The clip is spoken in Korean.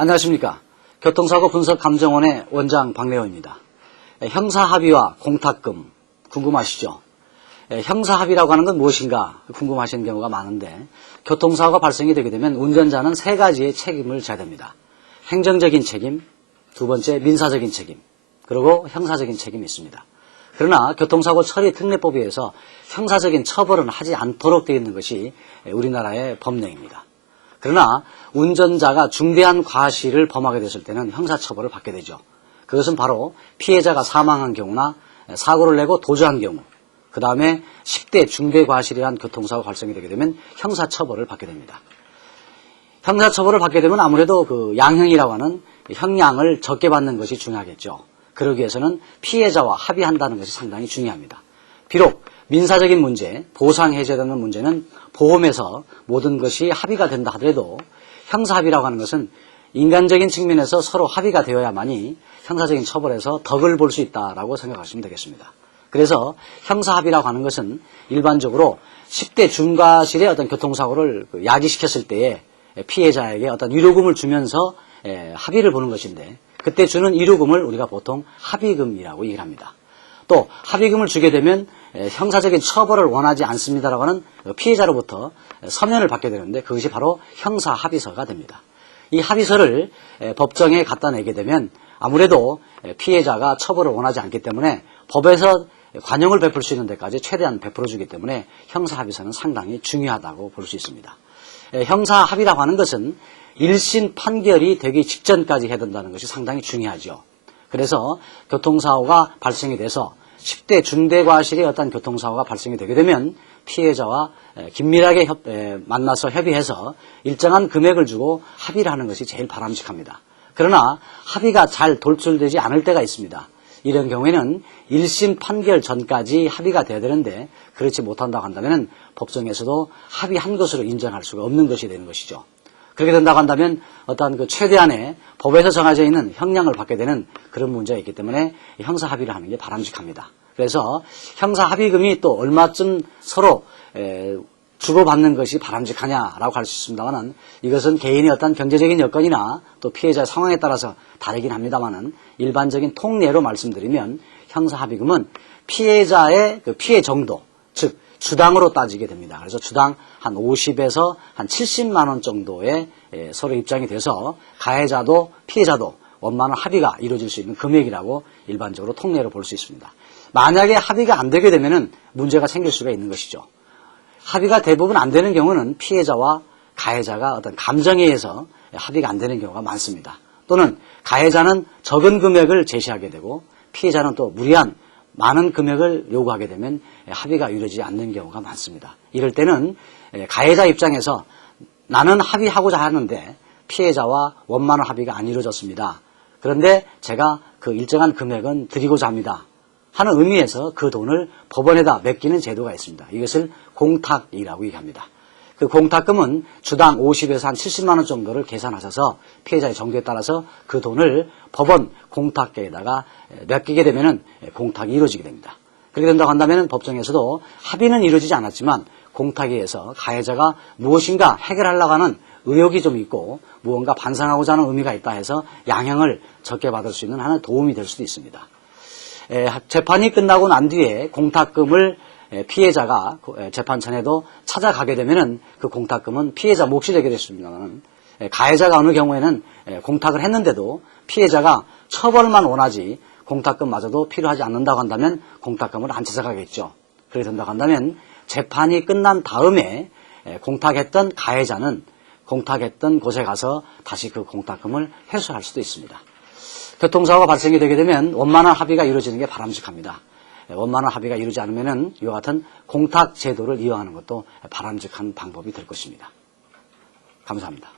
안녕하십니까. 교통사고 분석감정원의 원장 박래호입니다. 형사합의와 공탁금 궁금하시죠? 형사합의라고 하는 건 무엇인가 궁금하시는 경우가 많은데, 교통사고가 발생이 되게 되면 운전자는 세 가지의 책임을 져야 됩니다. 행정적인 책임, 두 번째 민사적인 책임, 그리고 형사적인 책임이 있습니다. 그러나 교통사고 처리 특례법에 의해서 형사적인 처벌은 하지 않도록 되어 있는 것이 우리나라의 법령입니다. 그러나 운전자가 중대한 과실을 범하게 됐을 때는 형사처벌을 받게 되죠. 그것은 바로 피해자가 사망한 경우나 사고를 내고 도주한 경우, 그 다음에 10대 중대 과실에 의한 교통사고 발생이 되게 되면 형사처벌을 받게 됩니다. 형사처벌을 받게 되면 아무래도 그 양형이라고 하는 형량을 적게 받는 것이 중요하겠죠. 그러기 위해서는 피해자와 합의한다는 것이 상당히 중요합니다. 비록 민사적인 문제, 보상해제되는 문제는 보험에서 모든 것이 합의가 된다 하더라도 형사합의라고 하는 것은 인간적인 측면에서 서로 합의가 되어야만이 형사적인 처벌에서 덕을 볼 수 있다라고 생각하시면 되겠습니다. 그래서 형사합의라고 하는 것은 일반적으로 10대 중과실의 어떤 교통사고를 야기시켰을 때에 피해자에게 어떤 위로금을 주면서 합의를 보는 것인데, 그때 주는 위로금을 우리가 보통 합의금이라고 얘기를 합니다. 또 합의금을 주게 되면 형사적인 처벌을 원하지 않습니다라고 하는 피해자로부터 서면을 받게 되는데, 그것이 바로 형사합의서가 됩니다. 이 합의서를 법정에 갖다 내게 되면 아무래도 피해자가 처벌을 원하지 않기 때문에 법에서 관용을 베풀 수 있는 데까지 최대한 베풀어주기 때문에 형사합의서는 상당히 중요하다고 볼 수 있습니다. 형사합의라고 하는 것은 1심 판결이 되기 직전까지 해야 된다는 것이 상당히 중요하죠. 그래서 교통사고가 발생이 돼서 10대 중대과실의 어떤 교통사고가 발생이 되게 되면 피해자와 긴밀하게 만나서 협의해서 일정한 금액을 주고 합의를 하는 것이 제일 바람직합니다. 그러나 합의가 잘 돌출되지 않을 때가 있습니다. 이런 경우에는 1심 판결 전까지 합의가 돼야 되는데 그렇지 못한다고 한다면 법정에서도 합의한 것으로 인정할 수가 없는 것이 되는 것이죠. 그렇게 된다고 한다면 어떤 그 최대한의 법에서 정해져 있는 형량을 받게 되는 그런 문제가 있기 때문에 형사합의를 하는 게 바람직합니다. 그래서 형사합의금이 또 얼마쯤 서로 주고받는 것이 바람직하냐라고 할 수 있습니다만은, 이것은 개인의 어떤 경제적인 여건이나 또 피해자의 상황에 따라서 다르긴 합니다만은, 일반적인 통례로 말씀드리면 형사합의금은 피해자의 그 피해 정도, 즉 주당으로 따지게 됩니다. 그래서 주당 한 50에서 한 70만 원 정도의 서로 입장이 돼서 가해자도 피해자도 원만한 합의가 이루어질 수 있는 금액이라고 일반적으로 통례로 볼 수 있습니다. 만약에 합의가 안 되게 되면은 문제가 생길 수가 있는 것이죠. 합의가 대부분 안 되는 경우는 피해자와 가해자가 어떤 감정에 의해서 합의가 안 되는 경우가 많습니다. 또는 가해자는 적은 금액을 제시하게 되고 피해자는 또 무리한 많은 금액을 요구하게 되면 합의가 이루어지지 않는 경우가 많습니다. 이럴 때는 가해자 입장에서 나는 합의하고자 하는데 피해자와 원만한 합의가 안 이루어졌습니다. 그런데 제가 그 일정한 금액은 드리고자 합니다 하는 의미에서 그 돈을 법원에다 맡기는 제도가 있습니다. 이것을 공탁이라고 얘기합니다. 그 공탁금은 주당 50에서 한 70만 원 정도를 계산하셔서 피해자의 정도에 따라서 그 돈을 법원 공탁계에다가 맡기게 되면 공탁이 이루어지게 됩니다. 그렇게 된다고 한다면 법정에서도 합의는 이루어지지 않았지만 공탁에 의해서 가해자가 무엇인가 해결하려고 하는 의욕이 좀 있고 무언가 반성하고자 하는 의미가 있다 해서 양형을 적게 받을 수 있는 하나의 도움이 될 수도 있습니다. 재판이 끝나고 난 뒤에 공탁금을 피해자가 재판 전에도 찾아가게 되면은 그 공탁금은 피해자 몫이 되게 됐습니다만, 가해자가 어느 경우에는 공탁을 했는데도 피해자가 처벌만 원하지 공탁금마저도 필요하지 않는다고 한다면 공탁금을 안 찾아가겠죠. 그렇게 된다고 한다면 재판이 끝난 다음에 공탁했던 가해자는 공탁했던 곳에 가서 다시 그 공탁금을 회수할 수도 있습니다. 교통사고가 발생이 되게 되면 원만한 합의가 이루어지는 게 바람직합니다. 원만한 합의가 이루어지지 않으면 이와 같은 공탁 제도를 이용하는 것도 바람직한 방법이 될 것입니다. 감사합니다.